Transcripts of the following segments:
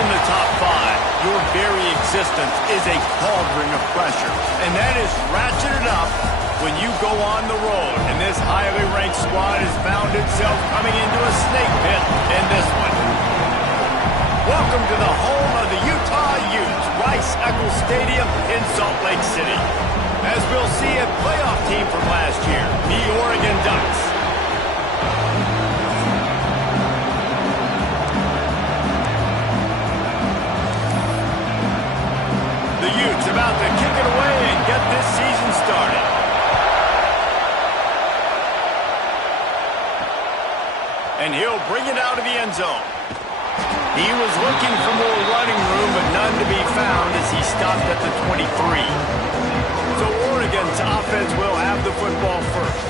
in the top five, your very existence is a cauldron of pressure. And that is ratcheted up when you go on the road. And this highly ranked squad has found itself coming into a snake pit in this one. Welcome to the home of the Utah Utes, Rice-Eccles Stadium in Salt Lake City. As we'll see, a playoff team from last year, the Oregon Ducks. The Utes about to kick it away and get this season started. And he'll bring it out of the end zone. He was looking for more running room, but none to be found as he stopped at the 23. So Oregon's offense will have the football first.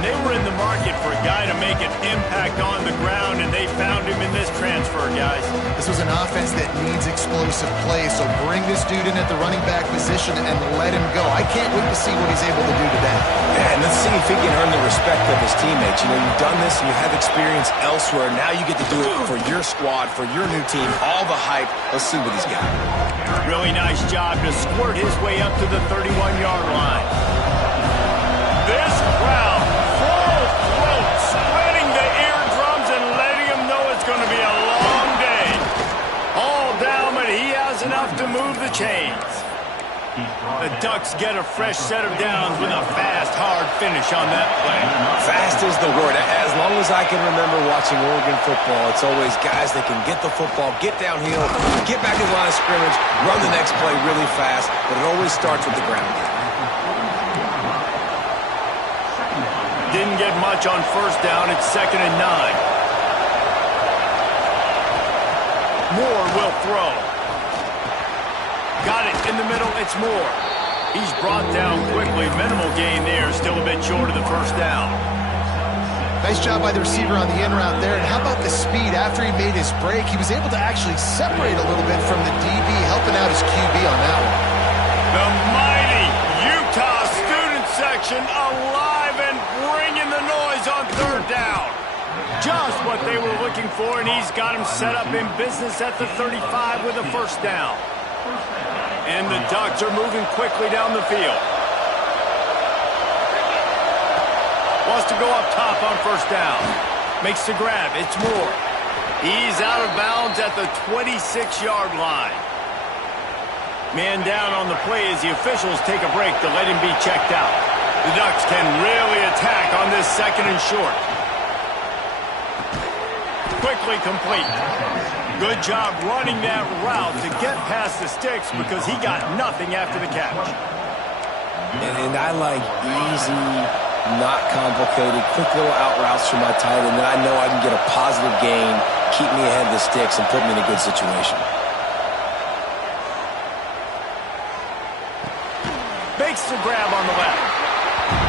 And they were in the market for a guy to make an impact on the ground, and they found him in this transfer, guys. This was an offense that needs explosive play, so bring this dude in at the running back position and let him go. I can't wait to see what he's able to do today. Yeah, and let's see if he can earn the respect of his teammates. You know, you've done this and you have experience elsewhere. Now you get to do it for your squad, for your new team, all the hype. Let's see what he's got. Really nice job to squirt his way up to the 31-yard line. This crowd, full throat, spreading the eardrums and letting him know it's going to be a long day. All down, but he has enough to move the chains. The Ducks get a fresh set of downs with a fast, hard finish on that play. Fast is the word. As long as I can remember watching Oregon football, it's always guys that can get the football, get downhill, get back in the line of scrimmage, run the next play really fast, but it always starts with the ground game. Didn't get much on first down. It's 2nd and 9. Moore will throw. Got it in the middle. It's Moore. He's brought down quickly. Minimal gain there. Still a bit short of the first down. Nice job by the receiver on the in route there. And how about the speed? After he made his break, he was able to actually separate a little bit from the DB, helping out his QB on that one. The mighty Utah student section alive and bringing the noise on third down. Just what they were looking for, and he's got him set up in business at the 35 with a first down. And the Ducks are moving quickly down the field. Wants to go up top on first down. Makes the grab. It's Moore. He's out of bounds at the 26-yard line. Man down on the play as the officials take a break to let him be checked out. The Ducks can really attack on this 2nd and short. Quickly complete. Good job running that route to get past the sticks because he got nothing after the catch. And I like easy, not complicated, quick little out routes for my tight end that I know I can get a positive gain, keep me ahead of the sticks, and put me in a good situation. Makes the grab on the left.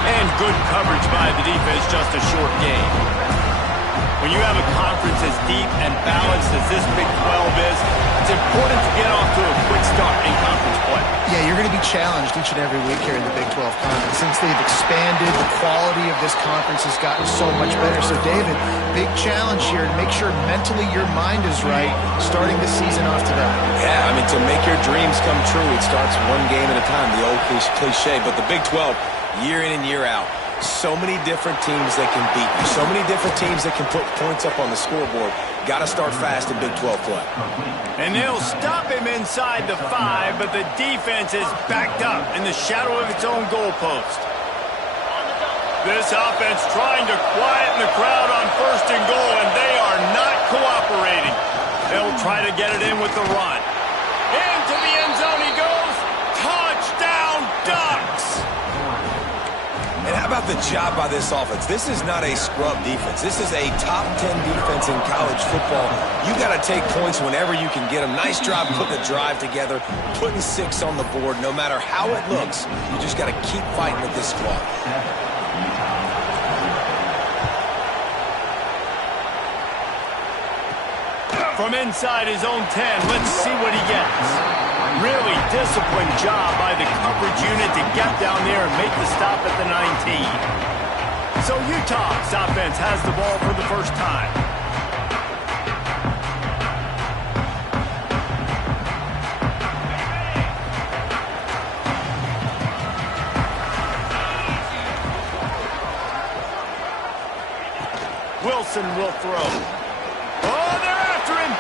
And good coverage by the defense, just a short gain. When you have a conference as deep and balanced as this Big 12 is, it's important to get off to a quick start in conference play. Yeah, you're going to be challenged each and every week here in the Big 12 Conference. Since they've expanded, the quality of this conference has gotten so much better. So, David, big challenge here to make sure mentally your mind is right starting the season off to that. Yeah, I mean, to make your dreams come true, it starts one game at a time, the old cliche. But the Big 12, year in and year out, so many different teams that can beat you. So many different teams that can put points up on the scoreboard. Got to start fast in Big 12 play. And they'll stop him inside the 5, but the defense is backed up in the shadow of its own goalpost. This offense trying to quieten the crowd on 1st and goal, and they are not cooperating. They'll try to get it in with the run. Into the end zone he goes. Touchdown, Ducks! And how about the job by this offense? This is not a scrub defense. This is a top 10 defense in college football. You got to take points whenever you can get them. Nice job putting the drive together, putting 6 on the board. No matter how it looks, you just got to keep fighting with this squad. From inside his own 10, let's see what he gets. Really disciplined job by the coverage unit to get down there and make the stop at the 19. So Utah's offense has the ball for the first time. Wilson will throw. Oh, they're after him.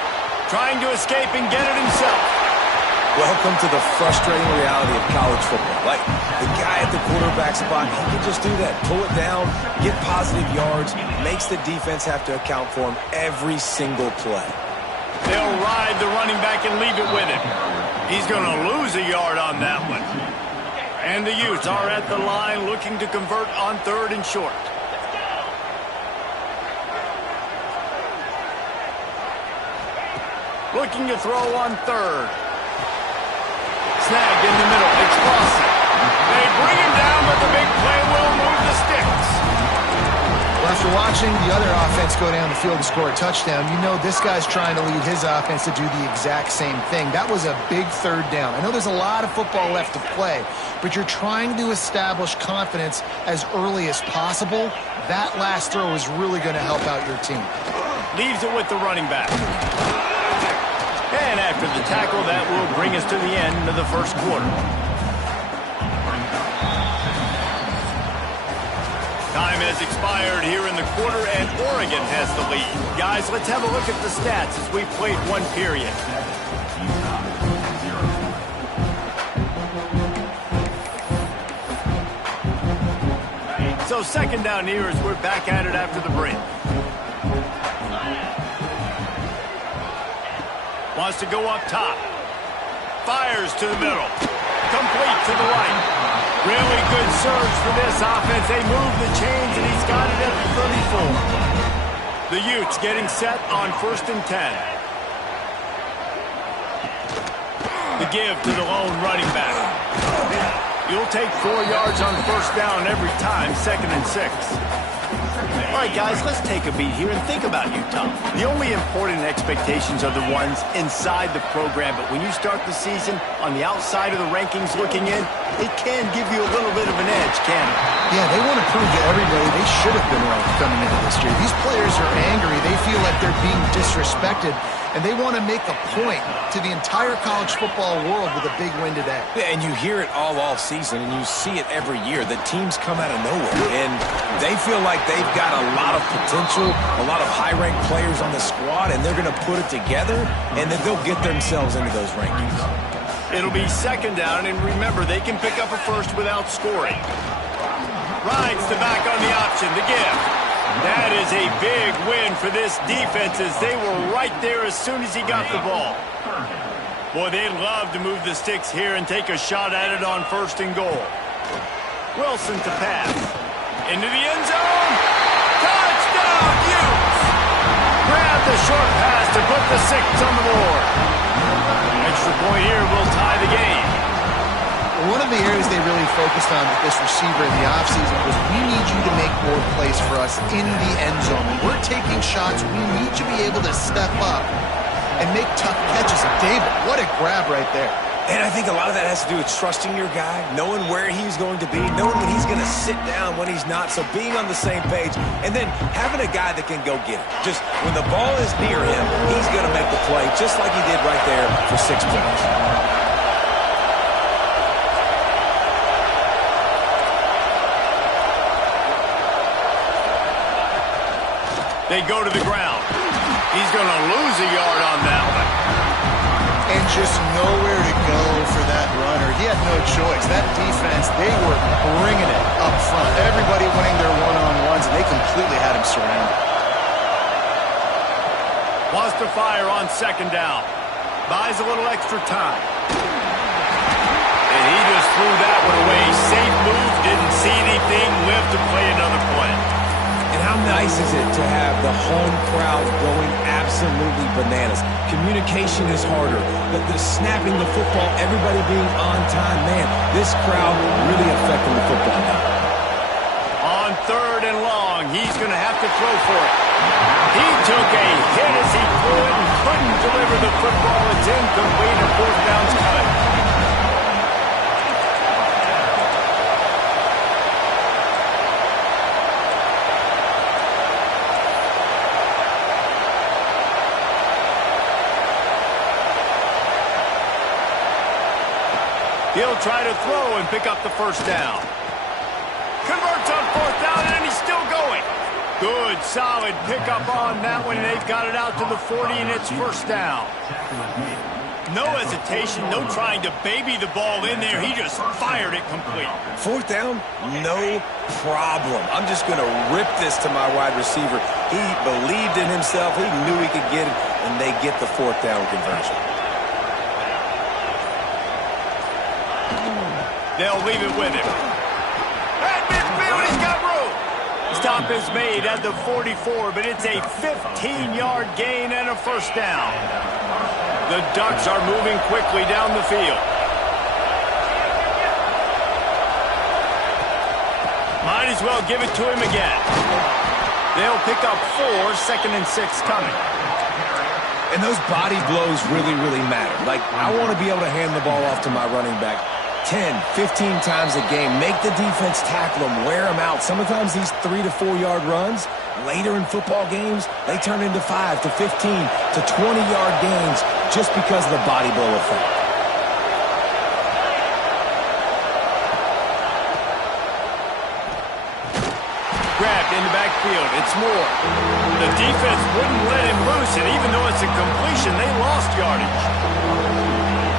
Trying to escape and get it himself. Welcome to the frustrating reality of college football. Like, the guy at the quarterback spot, he can just do that. Pull it down, get positive yards, makes the defense have to account for him every single play. They'll ride the running back and leave it with him. He's going to lose a yard on that one. And the Utes are at the line looking to convert on 3rd and short. Looking to throw on 3rd. Snagged in the middle. It's Crossing. They bring him down, but the big play will move the sticks. Well, after watching the other offense go down the field to score a touchdown, you know this guy's trying to lead his offense to do the exact same thing. That was a big 3rd down. I know there's a lot of football left to play, but you're trying to establish confidence as early as possible. That last throw is really going to help out your team. Leaves it with the running back. And after the tackle, that will bring us to the end of the first quarter. Time has expired here in the quarter, and Oregon has the lead. Guys, let's have a look at the stats as we've played one period. So 2nd down here as we're back at it after the break. Wants to go up top. Fires to the middle. Complete to the right. Really good surge for this offense. They move the chains, and he's got it at the 34. The Utes getting set on 1st and 10. The give to the lone running back. You'll take 4 yards on 1st down every time, 2nd and 6. All right, guys, let's take a beat here and think about Utah. The only important expectations are the ones inside the program, but when you start the season on the outside of the rankings looking in, it can give you a little bit of an edge, can't it? Yeah, they want to prove to everybody they should have been ranked coming into this year. These players are angry. They feel like they're being disrespected, and they want to make a point to the entire college football world with a big win today. Yeah, and you hear it all season, and you see it every year. The teams come out of nowhere, and they feel like they've got a lot of potential, a lot of high-ranked players on the squad, and they're going to put it together, and then they'll get themselves into those rankings. It'll be 2nd down, and remember, they can pick up a first without scoring. Rides the back on the option, the give. That is a big win for this defense as they were right there as soon as he got the ball. Boy, they'd love to move the sticks here and take a shot at it on 1st and goal. Wilson to pass. Into the end zone. Touchdown, Utes! Grab the short pass to put the 6 on the board. Extra point here will tie the game. One of the areas they really focused on with this receiver in the offseason was we need you to make more plays for us in the end zone. When we're taking shots, we need you to be able to step up and make tough catches. And David, what a grab right there. And I think a lot of that has to do with trusting your guy, knowing where he's going to be, knowing when he's going to sit down, when he's not, so being on the same page, and then having a guy that can go get it. Just when the ball is near him, he's going to make the play, just like he did right there for 6 points. They go to the ground. He's going to lose a yard on that one. And just nowhere to go for that runner. He had no choice. That defense, they were bringing it up front. Everybody winning their one-on-ones, and they completely had him surrounded. Wants to fire on 2nd down. Buys a little extra time. And he just threw that one away. Safe move, didn't see anything, lived to play another play. And how nice is it to have the home crowd going absolutely bananas? Communication is harder. The snapping the football, everybody being on time. Man, this crowd really affecting the football now. On 3rd and long, he's going to have to throw for it. He took a hit as he threw it and couldn't deliver the football. It's incomplete, and 4th down's cut. He'll try to throw and pick up the 1st down. Converts on 4th down, and he's still going. Good, solid pickup on that one, and they've got it out to the 40, and it's first down. No hesitation, no trying to baby the ball in there. He just fired it complete. Fourth down, no problem. I'm just going to rip this to my wide receiver. He believed in himself. He knew he could get it, and they get the fourth down conversion. They'll leave it with him. At midfield, he's got room. Stop is made at the 44, but it's a 15-yard gain and a first down. The Ducks are moving quickly down the field. Might as well give it to him again. They'll pick up 4, 2nd and 6 coming. And those body blows really, really matter. Like, I want to be able to hand the ball off to my running back 10, 15 times a game. Make the defense tackle them, wear them out. Sometimes these 3 to 4 yard runs, later in football games, they turn into 5 to 15 to 20-yard gains just because of the body blow effect. Grabbed in the backfield. It's Moore. The defense wouldn't let him loose, and even though it's a completion, they lost yardage.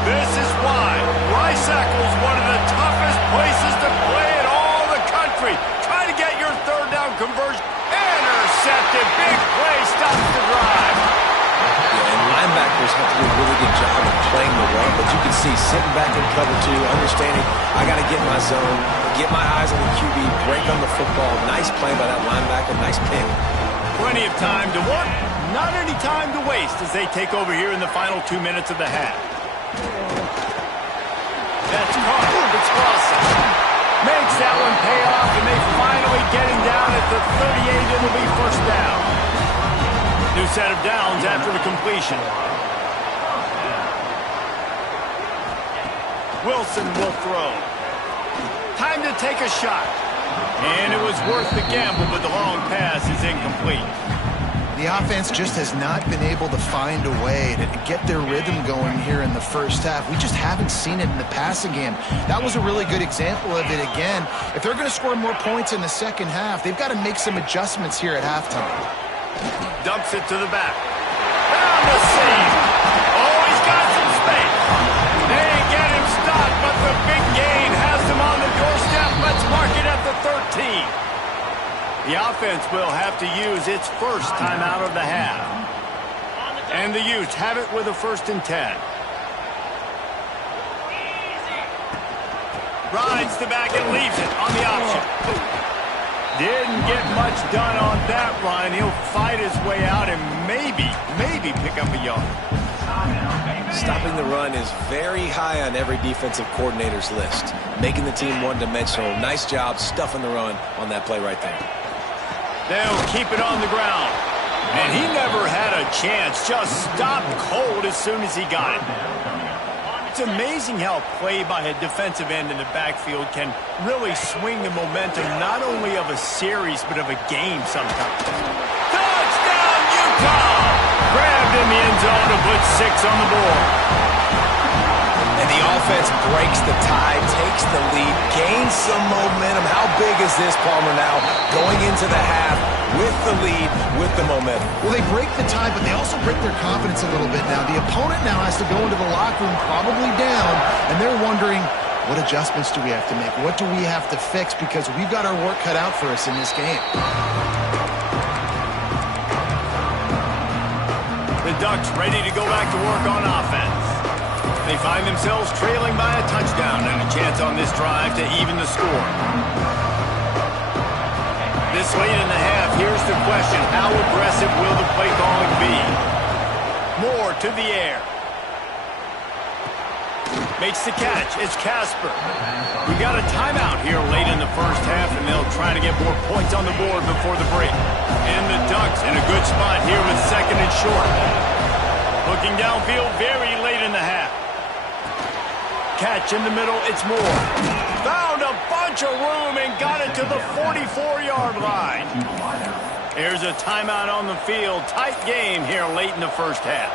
This is why Rice-Eccles is one of the toughest places to play in all the country. Try to get your third down conversion. Intercepted. Big play. Stops the drive. Yeah, and linebackers have to do a really good job of playing the run, but you can see sitting back in cover 2, understanding I got to get my zone, get my eyes on the QB, break on the football. Nice play by that linebacker. Nice pick. Plenty of time to work. Not any time to waste as they take over here in the final 2 minutes of the half. That's caught. It's Clausen. Makes that one pay off, and they finally get him down at the 38. It'll be first down. New set of downs after the completion. Wilson will throw. Time to take a shot. And it was worth the gamble, but the long pass is incomplete. The offense just has not been able to find a way to get their rhythm going here in the first half. We just haven't seen it in the passing game. That was a really good example of it again. If they're going to score more points in the second half, they've got to make some adjustments here at halftime. Dumps it to the back. Found the seam. Oh, he's got some space. They get him stopped, but the big gain has them on the doorstep. Let's mark it at the 13. The offense will have to use its first timeout of the half. And the Utes have it with a 1st and 10. Rides the back and leaves it on the option. Didn't get much done on that run. He'll fight his way out and maybe pick up a yard. Stopping the run is very high on every defensive coordinator's list. Making the team one-dimensional. Nice job stuffing the run on that play right there. They'll keep it on the ground. And he never had a chance. Just stopped cold as soon as he got it. It's amazing how play by a defensive end in the backfield can really swing the momentum not only of a series but of a game sometimes. Touchdown, Utah! Grabbed in the end zone to put 6 on the board. And the offense breaks the tie, takes the lead, gains some momentum. How big is this, Palmer, now? Going into the half with the lead, with the momentum. Well, they break the tie, but they also break their confidence a little bit now. The opponent now has to go into the locker room probably down, and they're wondering, what adjustments do we have to make? What do we have to fix? Because we've got our work cut out for us in this game. The Ducks ready to go back to work on offense. They find themselves trailing by a touchdown and a chance on this drive to even the score. This late in the half, here's the question. How aggressive will the play calling be? Moore to the air. Makes the catch. It's Casper. We got a timeout here late in the first half, and they'll try to get more points on the board before the break. And the Ducks in a good spot here with 2nd and short. Looking downfield very late in the half. Catch in the middle, it's Moore. Found a bunch of room and got it to the 44-yard line. Here's a timeout on the field. Tight game here late in the first half.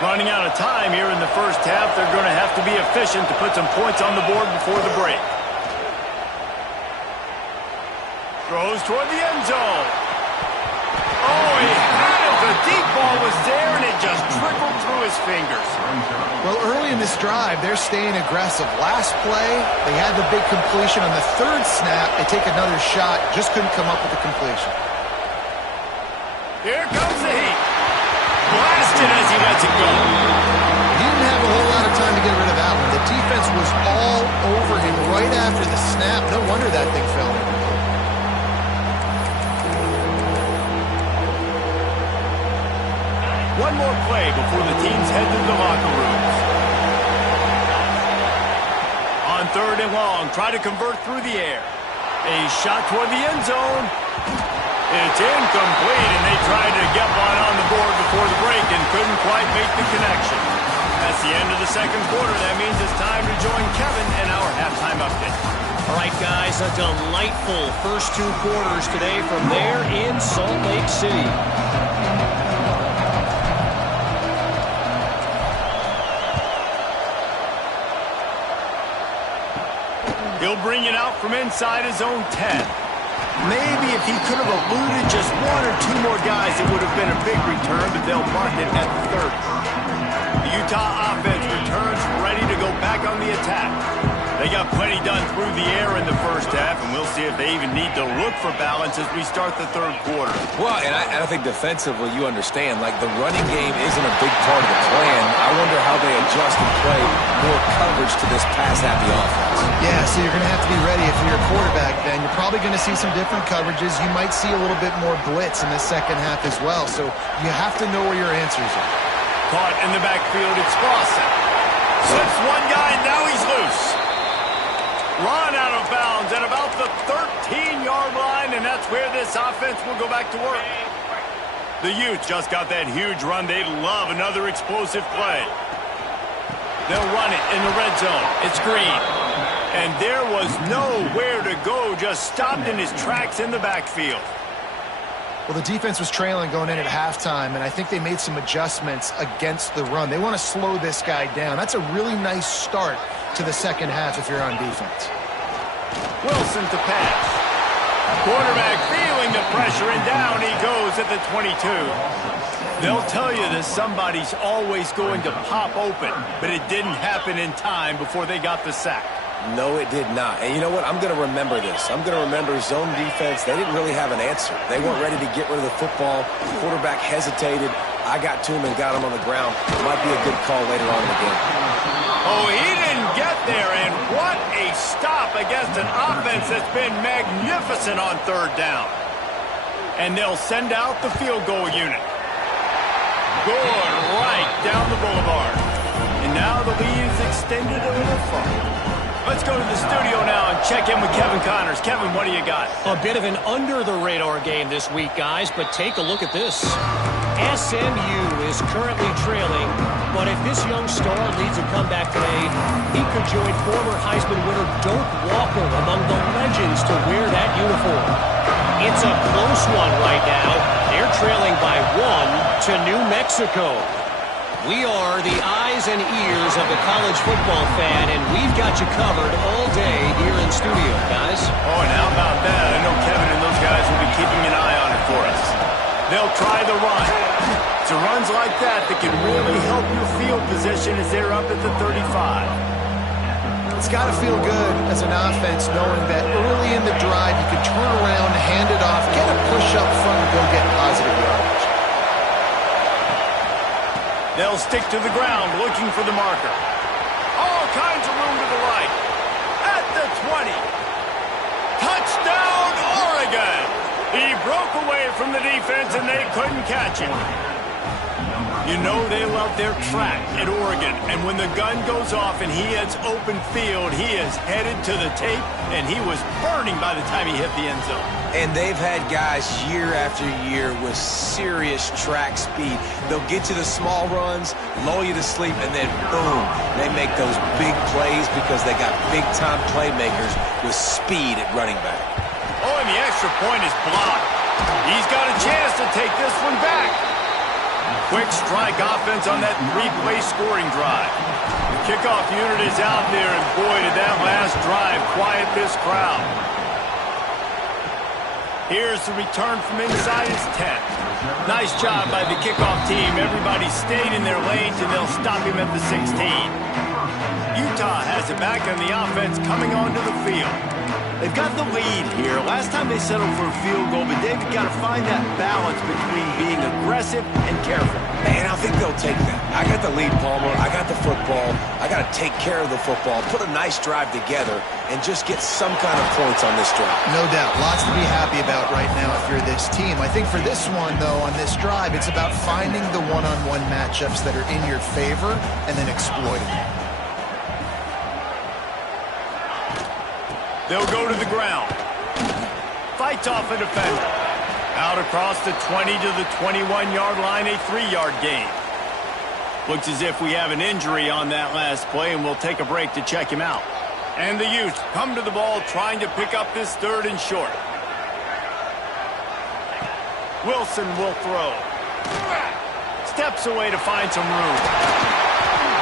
Running out of time here in the first half. They're going to have to be efficient to put some points on the board before the break. Throws toward the end zone. Oh, he had it. The deep ball was there, and it just trickled through his fingers. Well, early in this drive, they're staying aggressive. Last play, they had the big completion. On the third snap, they take another shot. Just couldn't come up with the completion. Here comes the heat. Blasted as he lets it go. He didn't have a whole lot of time to get rid of that one. The defense was all over him right after the snap. No wonder that thing fell in. One more play before the teams head to the locker rooms. On 3rd and long, try to convert through the air. A shot toward the end zone. It's incomplete, and they tried to get one on the board before the break and couldn't quite make the connection. That's the end of the second quarter. That means it's time to join Kevin in our halftime update. All right, guys, a delightful first 2 quarters today from there in Salt Lake City. He'll bring it out from inside his own 10. Maybe if he could have eluded just 1 or 2 more guys, it would have been a big return, but they'll mark it at 30. The Utah offense returns ready to go back on the attack. They got plenty done through the air in the first half, and we'll see if they even need to look for balance as we start the third quarter. Well, and I think defensively, you understand, like the running game isn't a big part of the plan. I wonder how they adjust and play more coverage to this pass-happy offense. Yeah, so you're going to have to be ready if you're a quarterback, Ben. You're probably going to see some different coverages. You might see a little bit more blitz in the second half as well, so you have to know where your answers are. Caught in the backfield, it's Clausen. Slips one guy, now he's loose. Run out of bounds at about the 13-yard line, and that's where this offense will go back to work. The Utes just got that huge run. They love another explosive play. They'll run it in the red zone. It's Green. And there was nowhere to go, just stopped in his tracks in the backfield. Well, the defense was trailing going in at halftime, and I think they made some adjustments against the run. They want to slow this guy down. That's a really nice start to the second half if you're on defense. Wilson to pass. Quarterback feeling the pressure, and down he goes at the 22. They'll tell you that somebody's always going to pop open, but it didn't happen in time before they got the sack. No, it did not. And you know what? I'm going to remember this. I'm going to remember zone defense. They didn't really have an answer. They weren't ready to get rid of the football. The quarterback hesitated. I got to him and got him on the ground. It might be a good call later on in the game. Oh, he didn't get there, and what a stop against an offense that's been magnificent on 3rd down. And they'll send out the field goal unit. Good right down the boulevard. And now the lead is extended a little further. Let's go to the studio now and check in with Kevin Connors. Kevin, what do you got? A bit of an under-the-radar game this week, guys, but take a look at this. SMU is currently trailing, but if this young star leads a comeback today, he could join former Heisman winner Doak Walker among the legends to wear that uniform. It's a close one right now. They're trailing by 1 to New Mexico. We are the eyes and ears of the college football fan, and we've got you covered all day here in studio, guys. Oh, and how about that? I know Kevin and those guys will be keeping an eye on it for us. They'll try the run. It's runs like that can really help your field position as they're up at the 35. It's got to feel good as an offense knowing that early in the drive you can turn around, hand it off, get a push up front, and go get positive yardage. They'll stick to the ground looking for the marker. All kinds of room to the right. At the 20. Touchdown, Oregon! He broke away from the defense and they couldn't catch him. You know they love their track at Oregon, and when the gun goes off and he hits open field, he is headed to the tape, and he was burning by the time he hit the end zone. And they've had guys year after year with serious track speed. They'll get you the small runs, lull you to sleep, and then boom, they make those big plays because they got big-time playmakers with speed at running back. Oh, and the extra point is blocked. He's got a chance to take this one back. Quick strike offense on that 3-play scoring drive. The kickoff unit is out there, and boy, did that last drive quiet this crowd. Here's the return from inside his 10. Nice job by the kickoff team. Everybody stayed in their lanes, and they'll stop him at the 16. Utah has it back on the offense coming onto the field. They've got the lead here. Last time they settled for a field goal, but David got to find that balance between being aggressive and careful. Man, I think they'll take that. I got the lead, Palmer. I got the football. I got to take care of the football, put a nice drive together, and just get some kind of points on this drive. No doubt. Lots to be happy about right now if you're this team. I think for this one, though, on this drive, it's about finding the one-on-one matchups that are in your favor and then exploiting them. They'll go to the ground. Fights off a defender. Out across the 20 to the 21-yard line, a 3-yard gain. Looks as if we have an injury on that last play, and we'll take a break to check him out. And the Utes come to the ball trying to pick up this 3rd and short. Wilson will throw. Steps away to find some room.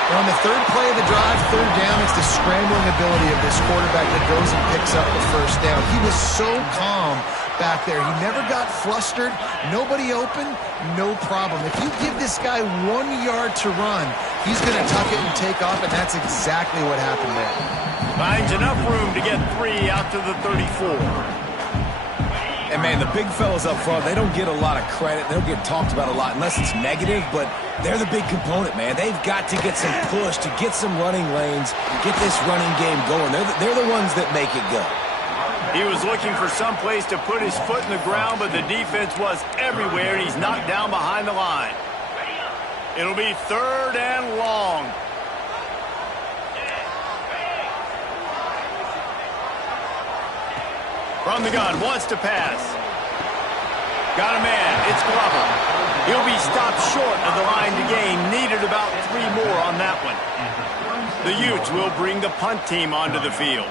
On the 3rd play of the drive, 3rd down, it's the scrambling ability of this quarterback that goes and picks up the 1st down. He was so calm back there. He never got flustered. Nobody open, no problem. If you give this guy 1 yard to run, he's going to tuck it and take off, and that's exactly what happened there. Finds enough room to get 3 out to the 34. And, man, the big fellas up front, they don't get a lot of credit. They don't get talked about a lot unless it's negative, but they're the big component, man. They've got to get some push, to get some running lanes, get this running game going. They're the ones that make it go. He was looking for some place to put his foot in the ground, but the defense was everywhere, and he's knocked down behind the line. It'll be 3rd and long. From the gun, wants to pass. Got a man, it's Glover. He'll be stopped short of the line to gain. Needed about 3 more on that one. The Utes will bring the punt team onto the field.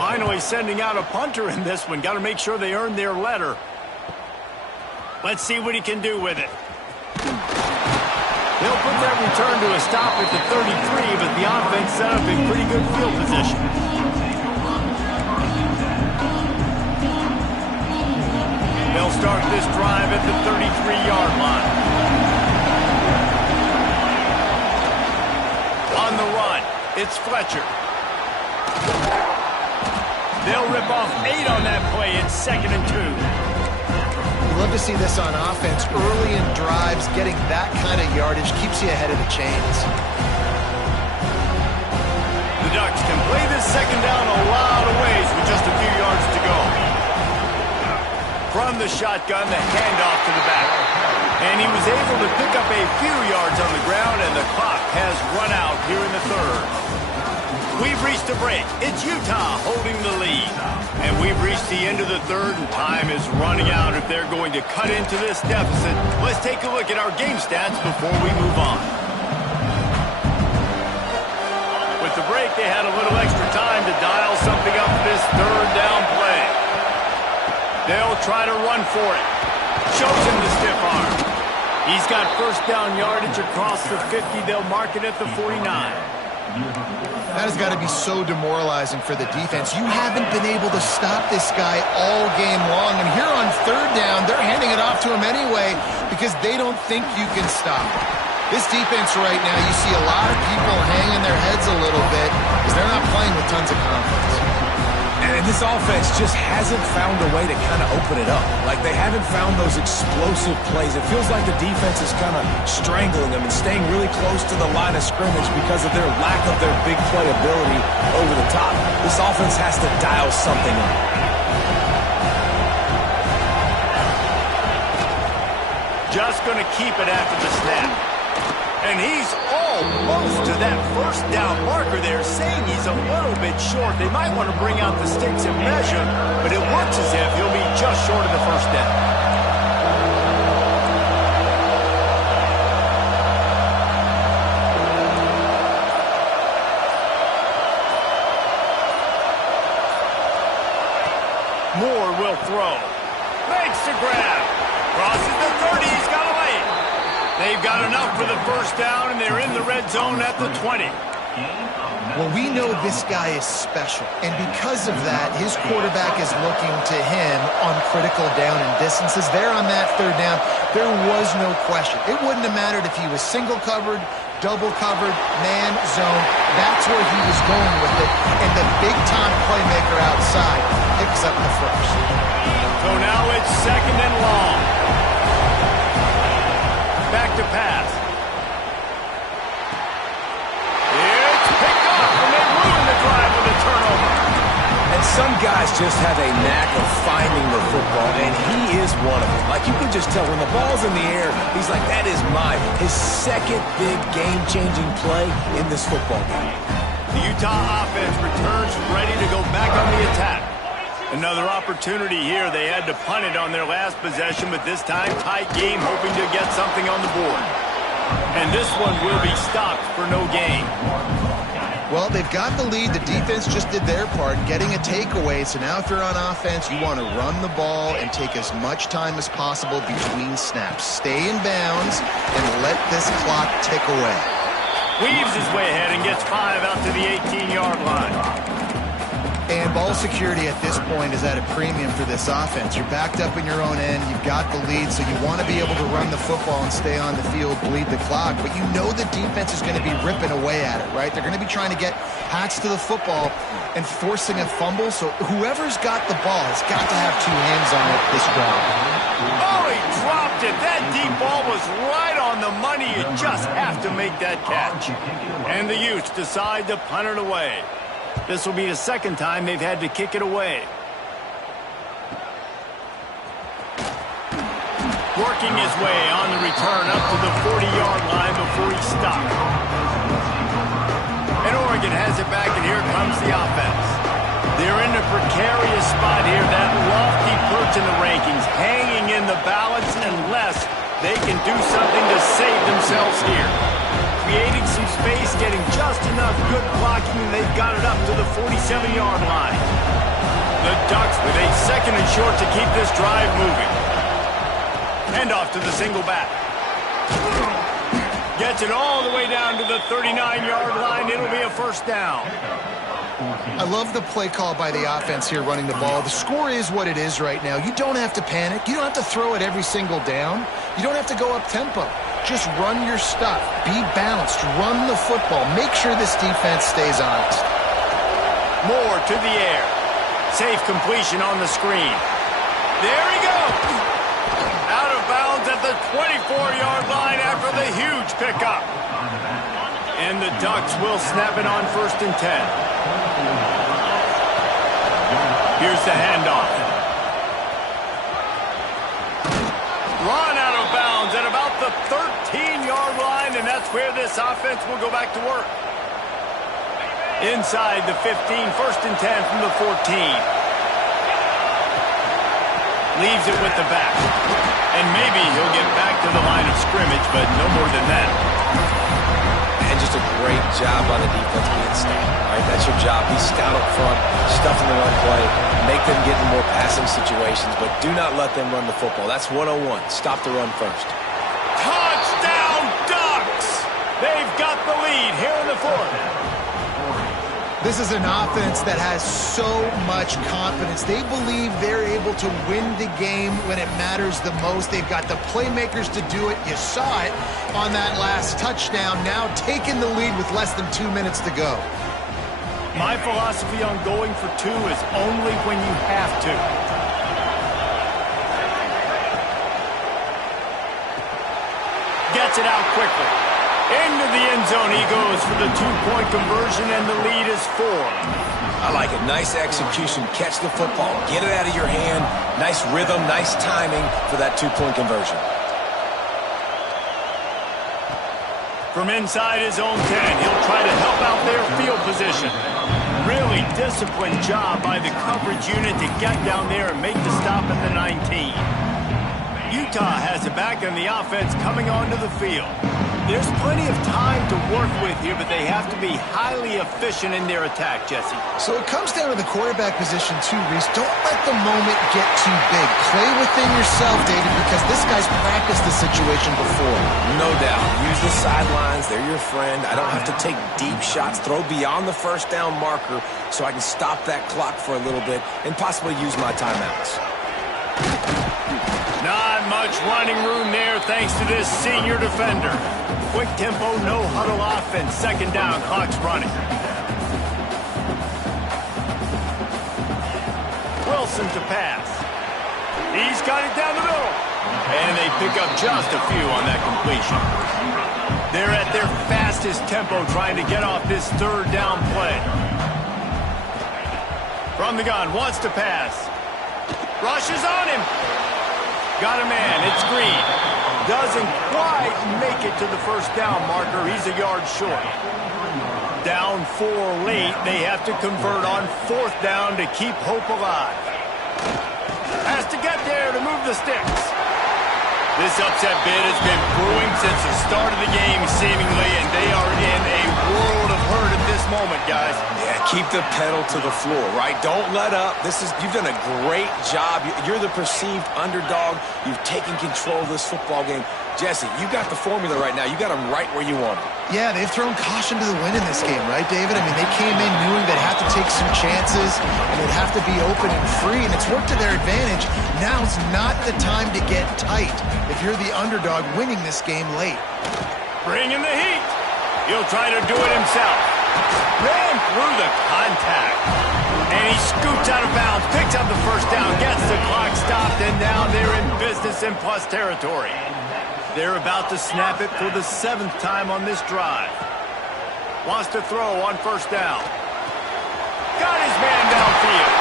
Finally sending out a punter in this one. Got to make sure they earn their letter. Let's see what he can do with it. They'll put that return to a stop at the 33, but the offense set up in pretty good field position. They'll start this drive at the 33-yard line. On the run, it's Fletcher. They'll rip off 8 on that play. It's 2nd and 2. You love to see this on offense. Early in drives, getting that kind of yardage keeps you ahead of the chains. The Ducks can play this 2nd down a lot of ways with just a few yards to go. From the shotgun, the handoff to the back. And he was able to pick up a few yards on the ground, and the clock has run out here in the 3rd. We've reached a break. It's Utah holding the lead. And we've reached the end of the 3rd, and time is running out if they're going to cut into this deficit. Let's take a look at our game stats before we move on. With the break, they had a little extra time to dial something up this 3rd down play. They'll try to run for it. Shows him the stiff arm. He's got 1st down yardage across the 50. They'll mark it at the 49. That has got to be so demoralizing for the defense. You haven't been able to stop this guy all game long. And here on 3rd down, they're handing it off to him anyway because they don't think you can stop him. This defense right now, you see a lot of people hanging their heads a little bit because they're not playing with tons of confidence. And this offense just hasn't found a way to kind of open it up. Like, they haven't found those explosive plays. It feels like the defense is kind of strangling them and staying really close to the line of scrimmage because of their lack of their big play ability over the top. This offense has to dial something up. Just going to keep it after the snap. And he's almost to that 1st down marker there, saying he's a little bit short. They might want to bring out the sticks and measure, but it looks as if he'll be just short of the 1st down. Moore will throw. Makes the grab. Crosses the 30. He's got a lane. They've got enough for the 1st down, and they're in the red zone at the 20. Well, we know this guy is special, and because of that, his quarterback is looking to him on critical down and distances. There on that third down, there was no question. It wouldn't have mattered if he was single covered, double covered, man, zone. That's where he was going with it, and the big-time playmaker outside picks up the first. So now it's 2nd and long. Back to pass. And some guys just have a knack of finding the football, and he is one of them. Like, you can just tell when the ball's in the air, he's like, that is mine. His second big game-changing play in this football game. The Utah offense returns ready to go back on the attack. Another opportunity here. They had to punt it on their last possession, but this time tight game, hoping to get something on the board. And this one will be stopped for no gain. Well, they've got the lead. The defense just did their part, getting a takeaway. So now if you're on offense, you want to run the ball and take as much time as possible between snaps. Stay in bounds and let this clock tick away. Weaves his way ahead and gets 5 out to the 18-yard line. And ball security at this point is at a premium for this offense. You're backed up in your own end. You've got the lead, so you want to be able to run the football and stay on the field, bleed the clock. But you know the defense is going to be ripping away at it, right? They're going to be trying to get hats to the football and forcing a fumble. So whoever's got the ball has got to have 2 hands on it this drive. Oh, he dropped it. That deep ball was right on the money. You just have to make that catch. And the Utes decide to punt it away. This will be the second time they've had to kick it away. Working his way on the return up to the 40-yard line before he stopped. And Oregon has it back, and here comes the offense. They're in a precarious spot here, that lofty perch in the rankings, hanging in the balance unless they can do something to save themselves here. Creating some space, getting just enough good blocking, and they've got it up to the 47-yard line. The Ducks with a 2nd and short to keep this drive moving. Handoff to the single back. Gets it all the way down to the 39-yard line. It'll be a first down. I love the play call by the offense here running the ball. The score is what it is right now. You don't have to panic. You don't have to throw it every single down. You don't have to go up tempo. Just run your stuff. Be balanced. Run the football. Make sure this defense stays honest. Moore to the air. Safe completion on the screen. There he goes. Out of bounds at the 24-yard line after the huge pickup. And the Ducks will snap it on 1st and 10. Here's the handoff. Run out of bounds at about the 13-yard line, and that's where this offense will go back to work. Inside the 15, 1st and 10 from the 14. Leaves it with the back. And maybe he'll get back to the line of scrimmage, but no more than that. And just a great job by the defense being stout. All right, that's your job. Be stout up front, stuff in the run play, make them get in more passing situations, but do not let them run the football. That's 101. Stop the run first. Touchdown, Ducks! They've got the lead here in the 4th. This is an offense that has so much confidence. They believe they're able to win the game when it matters the most. They've got the playmakers to do it. You saw it on that last touchdown. Now taking the lead with less than 2 minutes to go. My philosophy on going for 2 is only when you have to. Gets it out quickly. Into the end zone he goes for the 2-point conversion, and the lead is 4. I like it. Nice execution. Catch the football. Get it out of your hand. Nice rhythm, nice timing for that 2-point conversion. From inside his own 10, he'll try to help out their field position. Really disciplined job by the coverage unit to get down there and make the stop at the 19. Utah has it back, and the offense coming onto the field. There's plenty of time to work with here, but they have to be highly efficient in their attack, Jesse. So it comes down to the quarterback position too, Reese. Don't let the moment get too big. Play within yourself, David, because this guy's practiced the situation before. No doubt. Use the sidelines. They're your friend. I don't have to take deep shots. Throw beyond the first down marker so I can stop that clock for a little bit and possibly use my timeouts. Not much running room there thanks to this senior defender. Quick tempo, no huddle offense. Second down, clock's running. Wilson to pass. He's got it down the middle. And they pick up just a few on that completion. They're at their fastest tempo trying to get off this third down play. From the gun, wants to pass. Rushes on him. Got a man, it's Green. Doesn't quite make it to the first down marker. He's a yard short. Down 4 late. They have to convert on fourth down to keep hope alive. Has to get there to move the sticks. This upset bid has been brewing since the start of the game, seemingly, and they are in a world of hurt at this moment, guys. Yeah, keep the pedal to the floor, right? Don't let up. You've done a great job. You're the perceived underdog. You've taken control of this football game. Jesse, you got the formula right now. You got them right where you want them. Yeah, they've thrown caution to the wind in this game, right, David? I mean, they came in knowing they'd have to take some chances, and they'd have to be open and free, and it's worked to their advantage. Now it's not the time to get tight if you're the underdog winning this game late. Bring in the heat. He'll try to do it himself. Ran through the contact. And he scoots out of bounds, picks up the first down, gets the clock stopped, and now they're in business in plus territory. They're about to snap it for the 7th time on this drive. Wants to throw on first down. Got his man downfield.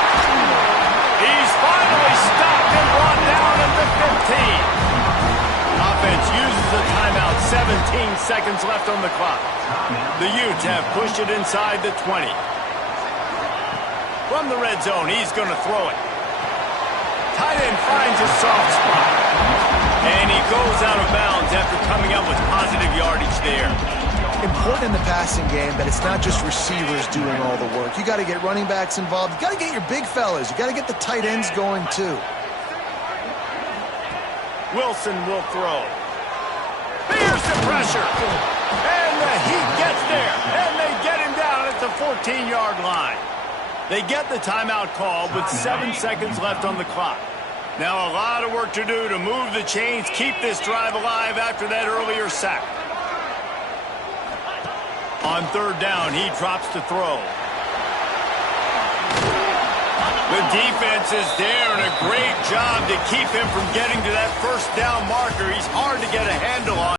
He's finally stopped and brought down at the 15. Offense uses a timeout. 17 seconds left on the clock. The Utes have pushed it inside the 20. From the red zone, he's going to throw it. Tight end finds a soft spot. And he goes out of bounds after coming up with positive yardage there. Important in the passing game that it's not just receivers doing all the work. You got to get running backs involved. You got to get your big fellas. You got to get the tight ends going too. Wilson will throw. Here's the pressure. And the Heat gets there. And they get him down at the 14-yard line. They get the timeout called with 7 seconds left on the clock. Now a lot of work to do to move the chains, keep this drive alive after that earlier sack. On third down, he drops to throw. The defense is there, and a great job to keep him from getting to that first down marker. He's hard to get a handle on.